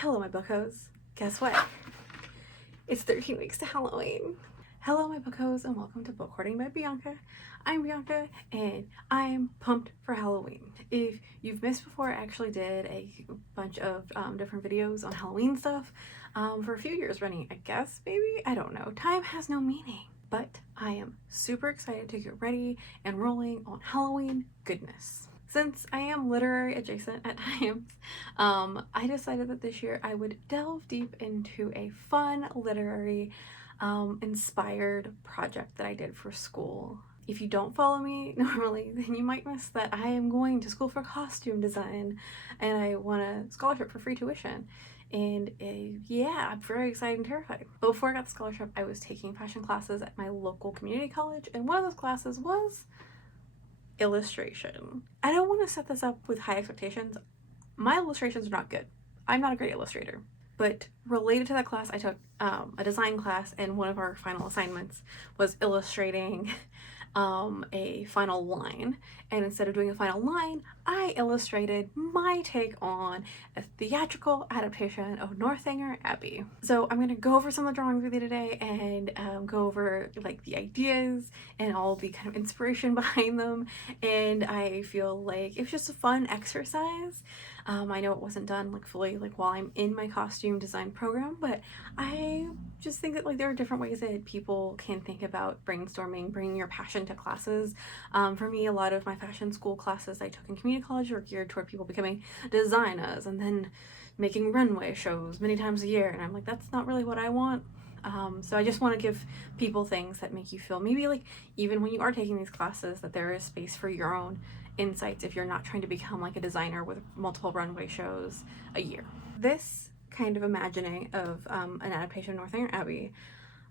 Hello, my bookhos. Guess what? It's 13 weeks to Halloween. Hello, my bookhos, and welcome to Book Hoarding by Bianca. I'm Bianca, and I'm pumped for Halloween. If you've missed before, I actually did a bunch of different videos on Halloween stuff for a few years running, I guess, maybe? I don't know. Time has no meaning. But I am super excited to get ready and rolling on Halloween goodness. Since I am literary adjacent at times, I decided that this year I would delve deep into a fun literary inspired project that I did for school. If you don't follow me normally, then you might miss that I am going to school for costume design and I won a scholarship for free tuition. And yeah, I'm very excited and terrified. But before I got the scholarship, I was taking fashion classes at my local community college, and one of those classes was illustration. I don't want to set this up with high expectations. My illustrations are not good. I'm not a great illustrator. But related to that class, I took a design class, and one of our final assignments was illustrating a final line. And instead of doing a final line, I illustrated my take on a theatrical adaptation of Northanger Abbey. So I'm going to go over some of the drawings with you today and go over like the ideas and all the kind of inspiration behind them. And I feel like it was just a fun exercise. I know it wasn't done like fully like while I'm in my costume design program, but I just think that like there are different ways that people can think about brainstorming, bringing your passion to classes. For me, a lot of my fashion school classes I took in community college were geared toward people becoming designers and then making runway shows many times a year, and I'm like, that's not really what I want. So I just want to give people things that make you feel maybe like even when you are taking these classes that there is space for your own insights if you're not trying to become like a designer with multiple runway shows a year. This kind of imagining of an adaptation of Northanger Abbey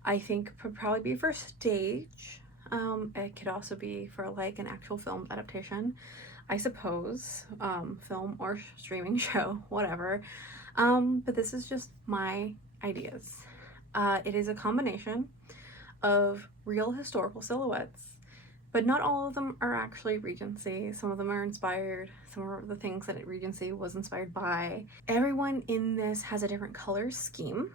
I think would probably be for stage. It could also be for like an actual film adaptation, I suppose, film or streaming show, whatever. But this is just my ideas. It is a combination of real historical silhouettes, but not all of them are actually Regency. Some of them are inspired. Some of the things that Regency was inspired by. Everyone in this has a different color scheme.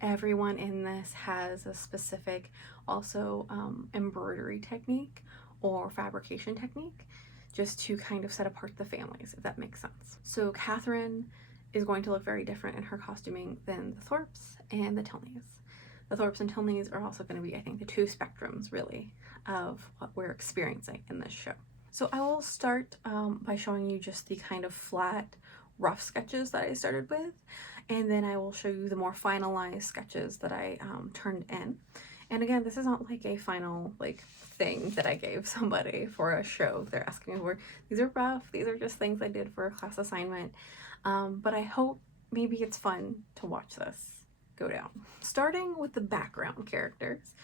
Everyone in this has a specific also embroidery technique or fabrication technique just to kind of set apart the families, if that makes sense. So Catherine is going to look very different in her costuming than the Thorpes and the Tilneys. The Thorpes and Tilneys are also going to be, I think, the two spectrums really of what we're experiencing in this show. So I will start by showing you just the kind of flat, rough sketches that I started with, and then I will show you the more finalized sketches that I turned in. And again, this is not like a final like thing that I gave somebody for a show. They're asking me for. These are rough. These are just things I did for a class assignment. But I hope maybe it's fun to watch this go down. Starting with the background characters.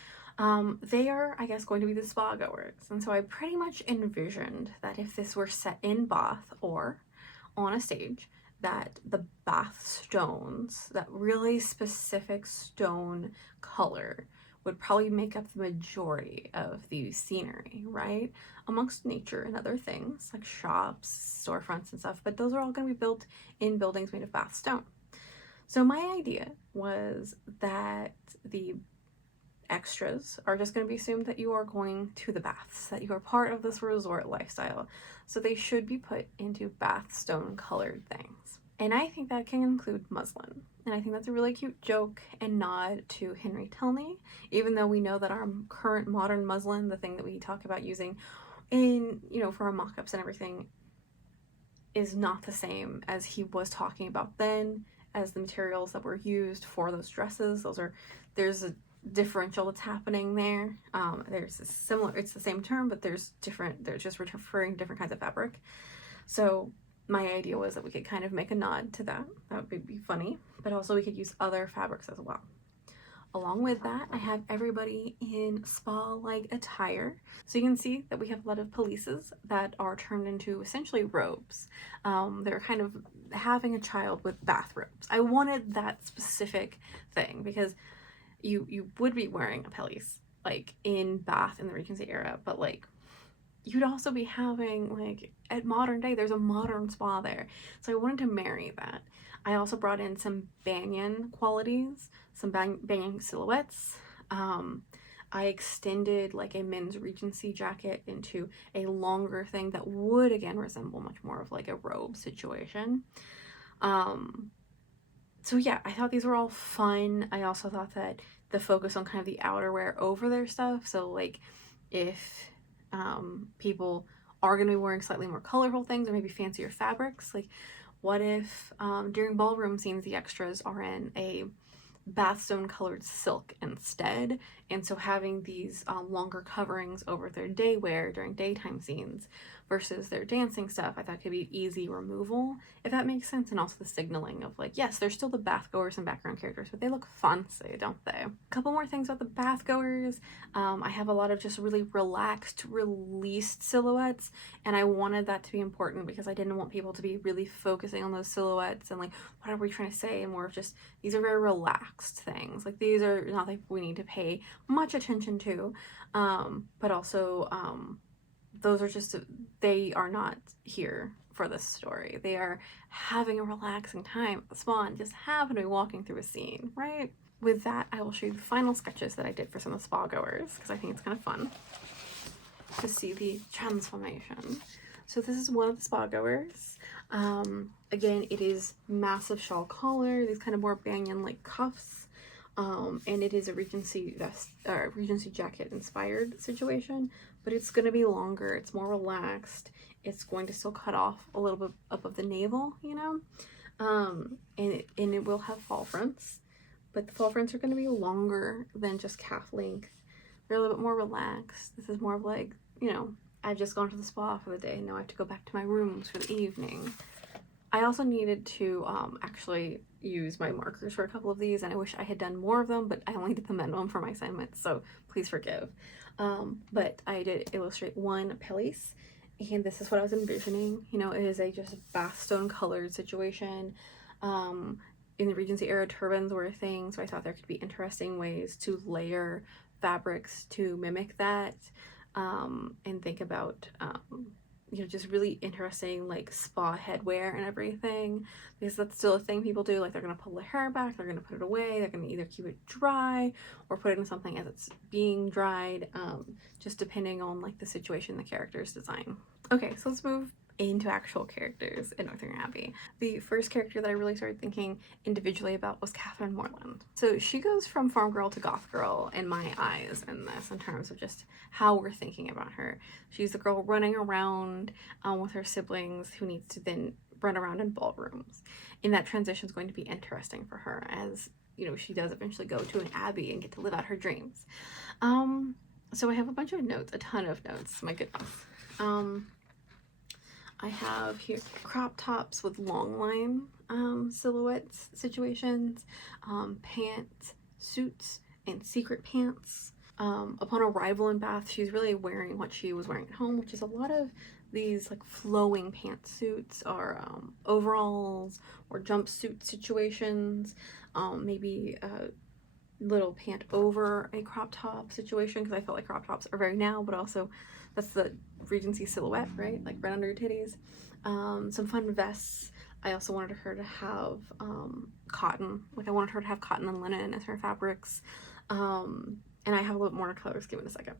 They are, I guess, going to be the spa goers. And so I pretty much envisioned that if this were set in Bath or on a stage, that the Bath stones, that really specific stone color, would probably make up the majority of the scenery, right? Amongst nature and other things like shops, storefronts and stuff, but those are all going to be built in buildings made of Bath stone. So my idea was that the extras are just going to be assumed that you are going to the baths, that you are part of this resort lifestyle. So they should be put into bath stone colored things. And I think that can include muslin. And I think that's a really cute joke and nod to Henry Tilney, even though we know that our current modern muslin, the thing that we talk about using in, you know, for our mock-ups and everything, is not the same as he was talking about then, as the materials that were used for those dresses. There's a differential that's happening there. There's a similar, it's the same term, but there's different, they're just referring to different kinds of fabric. So my idea was that we could kind of make a nod to that. That would be funny, but also we could use other fabrics as well. Along with that, I have everybody in spa-like attire. So you can see that we have a lot of pelisses that are turned into essentially robes. They're kind of having a child with bathrobes. I wanted that specific thing because you would be wearing a pelisse like in Bath in the Regency era, but like you'd also be having like at modern day, there's a modern spa there. So I wanted to marry that. I also brought in some banyan qualities, some banyan silhouettes. I extended like a men's Regency jacket into a longer thing that would again resemble much more of like a robe situation. So yeah, I thought these were all fun. I also thought that the focus on kind of the outerwear over their stuff, so like if people are going to be wearing slightly more colorful things or maybe fancier fabrics, like what if during ballroom scenes the extras are in a bathstone colored silk instead, and so having these longer coverings over their day wear during daytime scenes versus their dancing stuff, I thought could be easy removal, if that makes sense. And also the signaling of like, yes, they're still the bath goers and background characters, but they look fancy, don't they? A couple more things about the bath goers. I have a lot of just really relaxed, released silhouettes, and I wanted that to be important because I didn't want people to be really focusing on those silhouettes and like, what are we trying to say, and more of just, these are very relaxed things. Like these are not like we need to pay much attention to, but also those are just, they are not here for this story. They are having a relaxing time at the spa and just happen to be walking through a scene, right? With that, I will show you the final sketches that I did for some of the spa goers because I think it's kind of fun to see the transformation. So this is one of the spa goers. Again, it is massive shawl collar, these kind of more banyan like cuffs. And it is a Regency vest, Regency jacket inspired situation, but it's going to be longer, it's more relaxed, it's going to still cut off a little bit above the navel, you know, and it will have fall fronts, but the fall fronts are going to be longer than just calf length. They're a little bit more relaxed. This is more of like, you know, I've just gone to the spa for the day, now I have to go back to my rooms for the evening. I also needed to actually use my markers for a couple of these, and I wish I had done more of them, but I only did the minimum for my assignments, so please forgive. But I did illustrate one pelisse, and this is what I was envisioning. You know, it is a just bathstone colored situation. In the Regency era, turbans were a thing, so I thought there could be interesting ways to layer fabrics to mimic that, and think about you know, just really interesting like spa headwear and everything, because that's still a thing people do. Like they're gonna pull the hair back, they're gonna put it away, they're gonna either keep it dry or put it in something as it's being dried, just depending on like the situation the character's design. Okay, so let's move into actual characters in Northanger Abbey. The first character that I really started thinking individually about was Catherine Morland. So she goes from farm girl to goth girl in my eyes in this, in terms of just how we're thinking about her. She's the girl running around with her siblings who needs to then run around in ballrooms. And that transition is going to be interesting for her, as you know, she does eventually go to an abbey and get to live out her dreams. So I have a bunch of notes, a ton of notes, my goodness. I have here crop tops with long line silhouettes situations, pants, suits, and secret pants. Upon arrival in Bath, she's really wearing what she was wearing at home, which is a lot of these like flowing pantsuits or overalls or jumpsuit situations, maybe a little pant over a crop top situation, because I felt like crop tops are very now, but also that's the Regency silhouette, right? Like right under your titties. Some fun vests. I also wanted her to have cotton. Like I wanted her to have cotton and linen as her fabrics. And I have a little more color scheme in a second.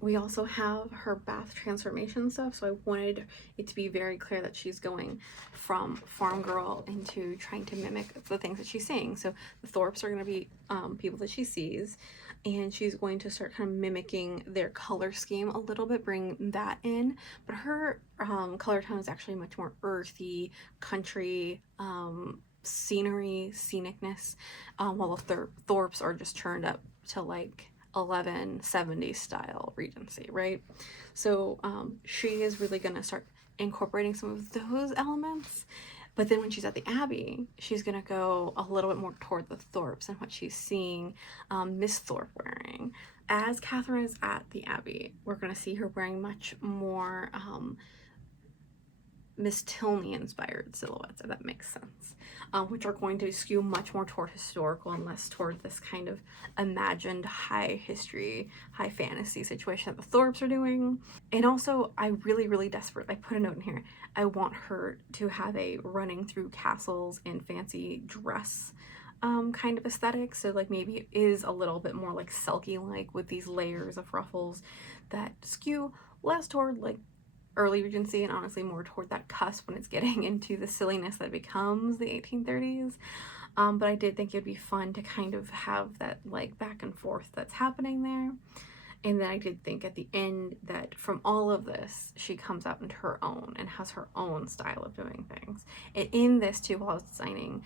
We also have her bath transformation stuff, so I wanted it to be very clear that she's going from farm girl into trying to mimic the things that she's seeing. So the Thorpes are going to be people that she sees, and she's going to start kind of mimicking their color scheme a little bit, bring that in. But her color tone is actually much more earthy, country, scenery, scenicness, while the Thorpes are just turned up to like 1170s style Regency, right? So she is really going to start incorporating some of those elements, but then when she's at the Abbey, she's going to go a little bit more toward the Thorpes and what she's seeing Miss Thorpe wearing. As Catherine is at the Abbey, we're going to see her wearing much more Miss Tilney inspired silhouettes, if that makes sense. which are going to skew much more toward historical and less toward this kind of imagined high history, high fantasy situation that the Thorpes are doing. And also, I really desperate, I put a note in here, I want her to have a running through castles and fancy dress kind of aesthetic. So like maybe it is a little bit more like Selkie like with these layers of ruffles that skew less toward like early Regency and honestly more toward that cusp when it's getting into the silliness that becomes the 1830s. But I did think it'd be fun to kind of have that like back and forth that's happening there. And then I did think at the end that from all of this, she comes out into her own and has her own style of doing things. And in this too, while I was designing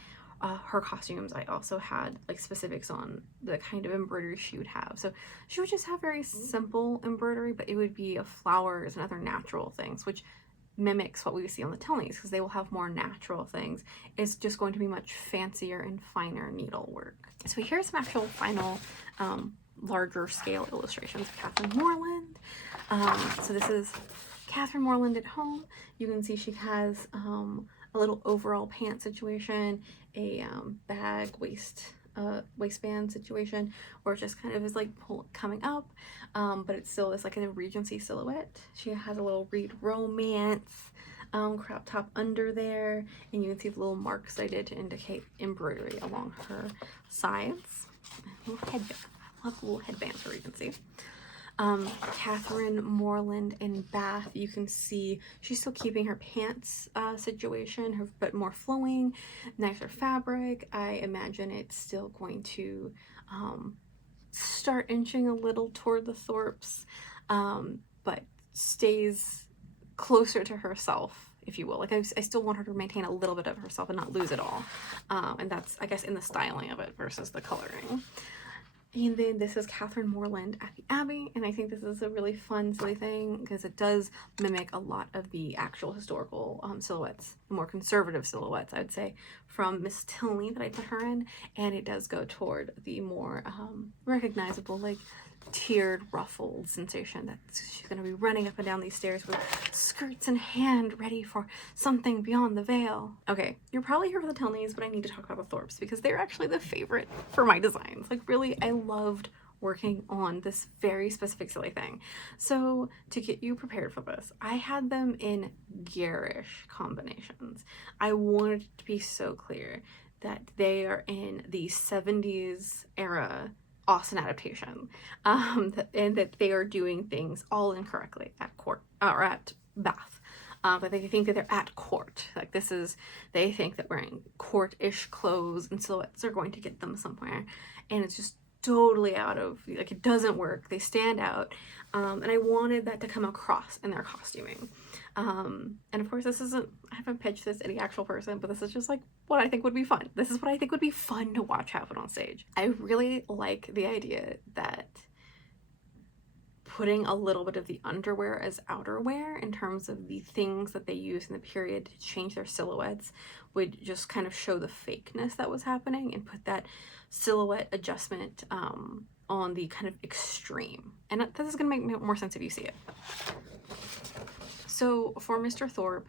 her costumes, I also had like specifics on the kind of embroidery she would have. So she would just have very simple embroidery, but it would be of flowers and other natural things, which mimics what we see on the Tilneys because they will have more natural things. It's just going to be much fancier and finer needlework. So here's some actual final larger scale illustrations of Catherine Morland. So this is Catherine Morland at home. You can see she has a little overall pant situation, a bag waistband situation, where it just kind of is like coming up, but it still is like a Regency silhouette. She has a little Read Romance crop top under there, and you can see the little marks I did to indicate embroidery along her sides. A little headband. I love the little headbands for Regency. Catherine Morland in Bath, you can see she's still keeping her pants situation, but more flowing, nicer fabric. I imagine it's still going to start inching a little toward the Thorpes, but stays closer to herself, if you will. Like I still want her to maintain a little bit of herself and not lose it all. And that's, I guess, in the styling of it versus the coloring. And then this is Catherine Morland at the Abbey, and I think this is a really fun, silly thing because it does mimic a lot of the actual historical silhouettes, more conservative silhouettes, I would say, from Miss Tilney that I put her in, and it does go toward the more recognizable, like, tiered, ruffled sensation that she's going to be running up and down these stairs with skirts in hand, ready for something beyond the veil. Okay, you're probably here for the Tilneys, but I need to talk about the Thorpes because they're actually the favorite for my designs. Like, really, I loved working on this very specific silly thing. So to get you prepared for this, I had them in garish combinations. I wanted it to be so clear that they are in the 70s era Austen adaptation, and that they are doing things all incorrectly at court or at Bath. But they think that they're at court. Like they think that wearing court-ish clothes and silhouettes are going to get them somewhere, and it's just totally out of, like, it doesn't work. They stand out, and I wanted that to come across in their costuming. And of course, I haven't pitched this to any actual person, but this is just like what I think would be fun. This is what I think would be fun to watch happen on stage. I really like the idea that putting a little bit of the underwear as outerwear in terms of the things that they used in the period to change their silhouettes would just kind of show the fakeness that was happening and put that silhouette adjustment on the kind of extreme. And this is going to make more sense if you see it. So for Mr. Thorpe,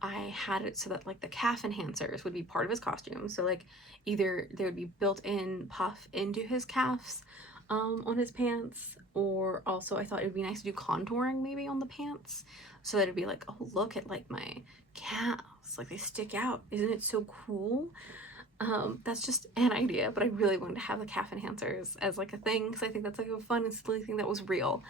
I had it so that like the calf enhancers would be part of his costume. So like either there would be built-in puff into his calves on his pants, or also I thought it would be nice to do contouring maybe on the pants so that it'd be like, oh, look at like my calves, like they stick out. Isn't it so cool? That's just an idea, but I really wanted to have the calf enhancers as like a thing because I think that's like a fun and silly thing that was real.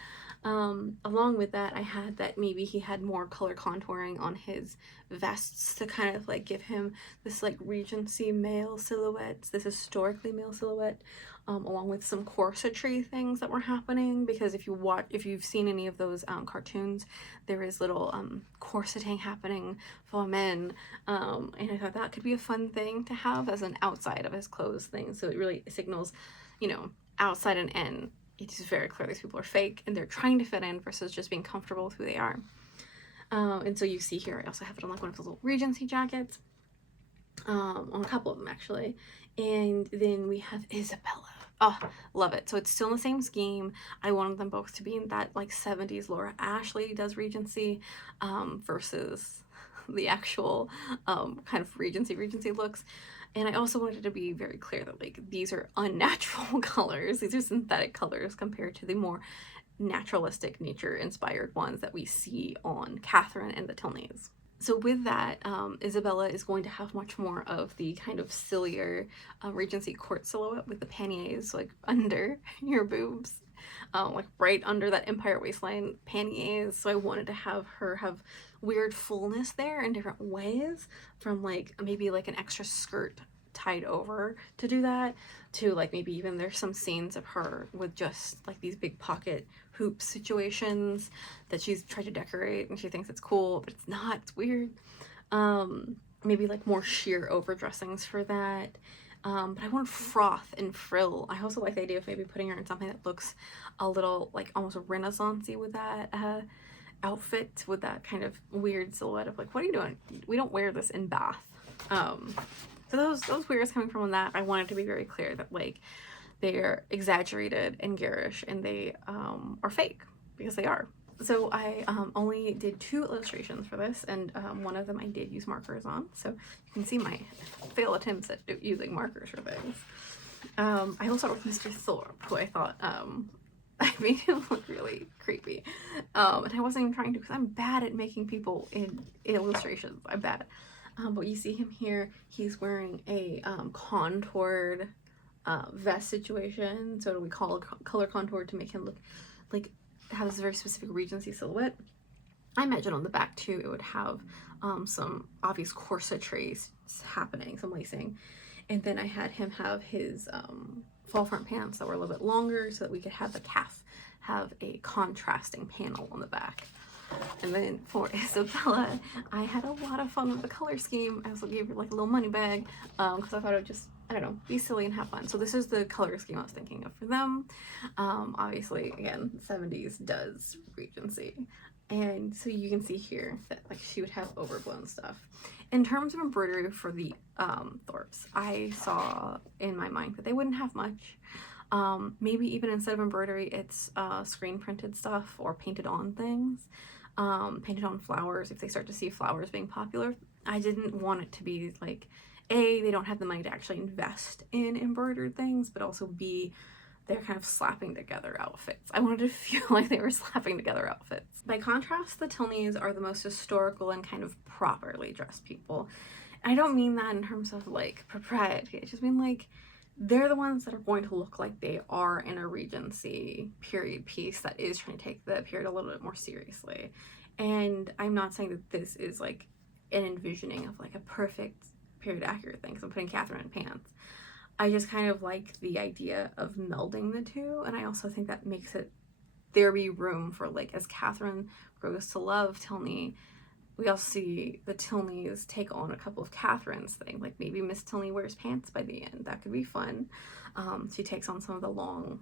Along with that, I had that maybe he had more color contouring on his vests to kind of like give him this like Regency male silhouette, this historically male silhouette, along with some corsetry things that were happening, because if you've seen any of those cartoons, there is little corseting happening for men, and I thought that could be a fun thing to have as an outside of his clothes thing, so it really signals, you know, outside and in. It is very clear these people are fake and they're trying to fit in versus just being comfortable with who they are. And so you see here, I also have it on like one of those little Regency jackets, on a couple of them actually. And then we have Isabella. Oh, love it. So it's still in the same scheme. I wanted them both to be in that like 70s Laura Ashley does Regency, versus the actual kind of Regency looks. And I also wanted to be very clear that like these are unnatural colors. These are synthetic colors compared to the more naturalistic, nature-inspired ones that we see on Catherine and the Tilneys. So with that, Isabella is going to have much more of the kind of sillier Regency court silhouette with the panniers like under your boobs, like right under that Empire waistline panniers. So I wanted to have her have weird fullness there in different ways, from like maybe like an extra skirt tied over to do that, to like maybe even there's some scenes of her with just like these big pocket hoop situations that she's tried to decorate and she thinks it's cool, but it's not, it's weird. Maybe like more sheer overdressings for that. But I want froth and frill. I also like the idea of maybe putting her in something that looks a little like almost Renaissance-y with that outfit, with that kind of weird silhouette of like, what are you doing? We don't wear this in Bath. So those weirds coming from that, I wanted to be very clear that like they're exaggerated and garish, and they are fake, because they are. So I only did 2 illustrations for this, and one of them I did use markers on, so you can see my failed attempts at using markers for things. I will start with Mr. Thorpe, who I thought I made him look really creepy, and I wasn't even trying to, because I'm bad at making people in illustrations. I'm bad. But you see him here, he's wearing a contoured vest situation. So we call color contour to make him look like have this very specific Regency silhouette. I imagine on the back too it would have some obvious corsetry happening, some lacing. And then I had him have his fall front pants that were a little bit longer so that we could have the calf have a contrasting panel on the back. And then for Isabella, I had a lot of fun with the color scheme. I also gave her like a little money bag because I thought it would just, I don't know, be silly and have fun. So this is the color scheme I was thinking of for them. Obviously, again, 70s does Regency. And so you can see here that like she would have overblown stuff. In terms of embroidery for the Thorpes, I saw in my mind that they wouldn't have much. Maybe even instead of embroidery, it's screen printed stuff or painted on things. Painted on flowers, if they start to see flowers being popular. I didn't want it to be like, A, they don't have the money to actually invest in embroidered things, but also B, they're kind of slapping together outfits. I wanted to feel like they were slapping together outfits. By contrast, the Tilneys are the most historical and kind of properly dressed people. And I don't mean that in terms of like propriety, I just mean like they're the ones that are going to look like they are in a Regency period piece that is trying to take the period a little bit more seriously. And I'm not saying that this is like an envisioning of like a perfect period accurate thing, because I'm putting Catherine in pants. I just kind of like the idea of melding the two, and I also think that makes it there be room for like, as Catherine grows to love Tilney, we also see the Tilneys take on a couple of Catherine's things, like maybe Miss Tilney wears pants by the end. That could be fun. She takes on some of the long,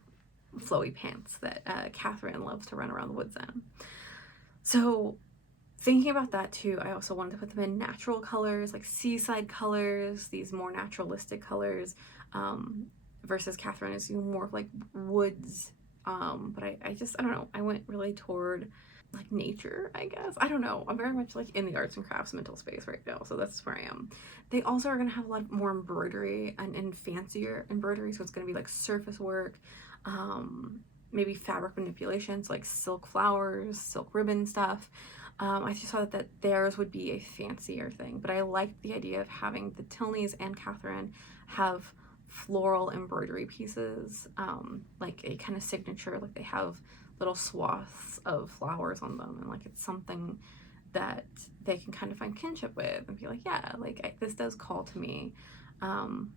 flowy pants that Catherine loves to run around the woods in. So thinking about that too, I also wanted to put them in natural colors, like seaside colors, these more naturalistic colors, versus Catherine is more like woods. But I don't know, I went really toward like nature, I guess. I don't know. I'm very much like in the arts and crafts mental space right now, so that's where I am. They also are going to have a lot more embroidery and fancier embroidery, so it's going to be like surface work, maybe fabric manipulations like silk flowers, silk ribbon stuff. I just thought that theirs would be a fancier thing, but I liked the idea of having the Tilneys and Catherine have floral embroidery pieces, like a kind of signature, like they have little swaths of flowers on them, and like it's something that they can kind of find kinship with and be like, yeah, like this does call to me,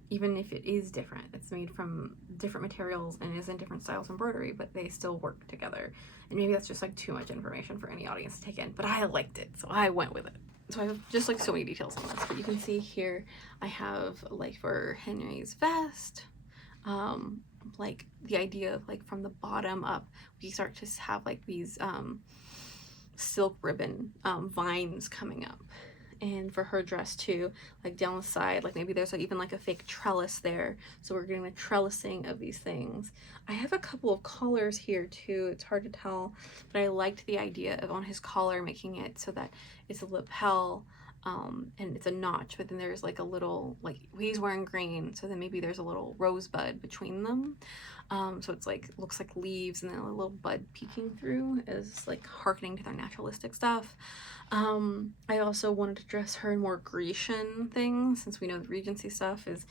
even if it is different. It's made from different materials and is in different styles of embroidery, but they still work together. And maybe that's just like too much information for any audience to take in, but I liked it, so I went with it. So I have just like so many details on this, but you can see here I have like for Henry's vest, like the idea of like from the bottom up we start to have like these silk ribbon vines coming up, and for her dress too, like down the side, like maybe there's like even like a fake trellis there, so we're getting a trellising of these things. I have a couple of collars here too, it's hard to tell, but I liked the idea of on his collar making it so that it's a lapel, and it's a notch, but then there's like a little, like he's wearing green, so then maybe there's a little rosebud between them. So it's like, looks like leaves and then a little bud peeking through, is like hearkening to their naturalistic stuff. I also wanted to dress her in more Grecian things, since we know the Regency stuff is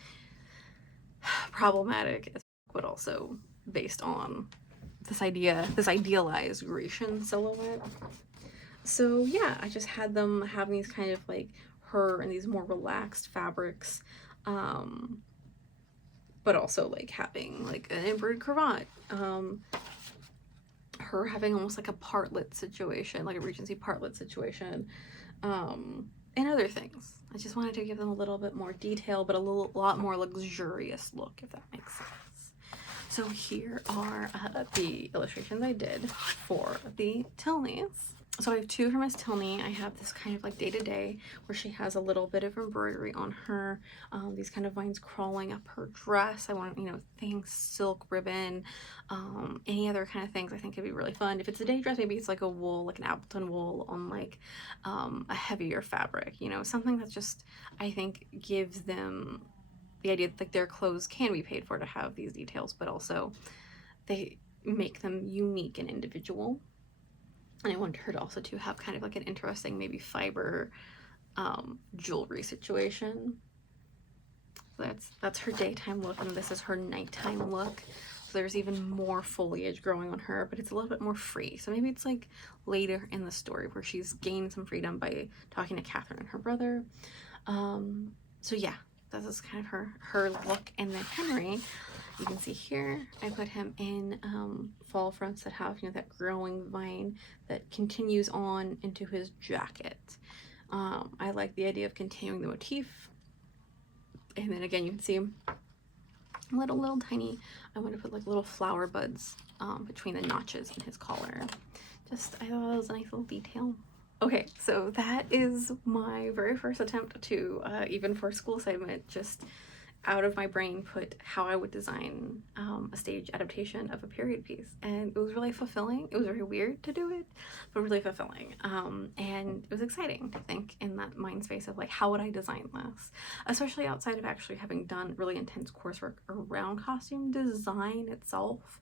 problematic, but also based on this idealized Grecian silhouette. So yeah, I just had them have these kind of like her in these more relaxed fabrics, but also like having like an embroidered cravat, her having almost like a partlet situation, like a Regency partlet situation, and other things. I just wanted to give them a little bit more detail, but a lot more luxurious look, if that makes sense. So here are the illustrations I did for the Tilneys. So I have two from Miss Tilney. I have this kind of like day-to-day where she has a little bit of embroidery on her, these kind of vines crawling up her dress. I want, you know, things, silk ribbon, any other kind of things I think could be really fun. If it's a day dress, maybe it's like a wool, like an Appleton wool on like a heavier fabric, you know, something that's just, I think, gives them the idea that like their clothes can be paid for to have these details, but also they make them unique and individual. And I wanted her to also to have kind of like an interesting maybe fiber jewelry situation. So that's her daytime look, and this is her nighttime look. So there's even more foliage growing on her, but it's a little bit more free. So maybe it's like later in the story where she's gained some freedom by talking to Catherine and her brother. So yeah, this is kind of her look. And then Henry, you can see here, I put him in fall fronts that have, you know, that growing vine that continues on into his jacket. I like the idea of continuing the motif. And then again, you can see little tiny, I want to put like little flower buds between the notches in his collar. Just, I thought that was a nice little detail. Okay, so that is my very first attempt to, even for a school assignment, just out of my brain put how I would design a stage adaptation of a period piece, and it was really fulfilling. It was very weird to do it, but really fulfilling, and it was exciting to think in that mind space of like, how would I design this, especially outside of actually having done really intense coursework around costume design itself,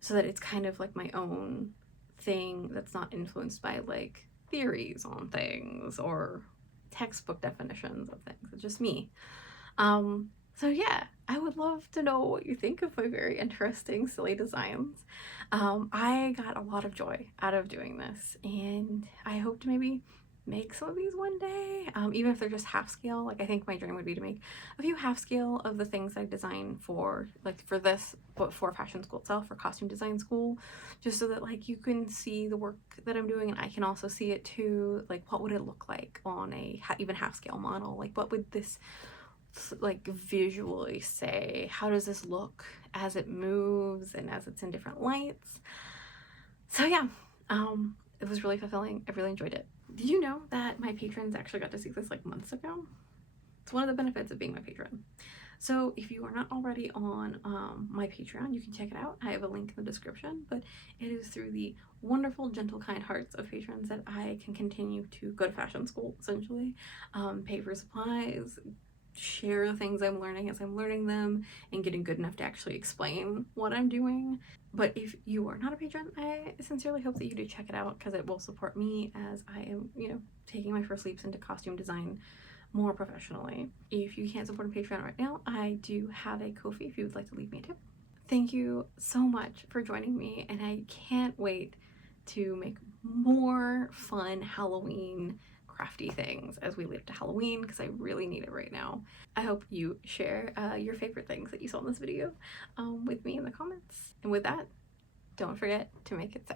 so that it's kind of like my own thing that's not influenced by like theories on things or textbook definitions of things. It's just me. So yeah, I would love to know what you think of my very interesting, silly designs. I got a lot of joy out of doing this, and I hope to maybe make some of these one day, even if they're just half scale. Like, I think my dream would be to make a few half scale of the things I design for, like for this, but for fashion school itself, for costume design school, just so that like you can see the work that I'm doing, and I can also see it too. Like, what would it look like on a even half scale model? Like, what would this like visually say? How does this look as it moves and as it's in different lights? So yeah, it was really fulfilling. I really enjoyed it. Did you know that my patrons actually got to see this like months ago? It's one of the benefits of being my patron. So if you are not already on my Patreon, you can check it out. I have a link in the description, but it is through the wonderful, gentle, kind hearts of patrons that I can continue to go to fashion school, essentially, pay for supplies, share the things I'm learning as I'm learning them, and getting good enough to actually explain what I'm doing. But if you are not a patron, I sincerely hope that you do check it out, because it will support me as I am, you know, taking my first leaps into costume design more professionally. If you can't support a Patreon right now, I do have a Ko-fi if you would like to leave me a tip. Thank you so much for joining me, and I can't wait to make more fun Halloween crafty things as we lead up to Halloween, because I really need it right now. I hope you share your favorite things that you saw in this video with me in the comments. And with that, don't forget to make it so.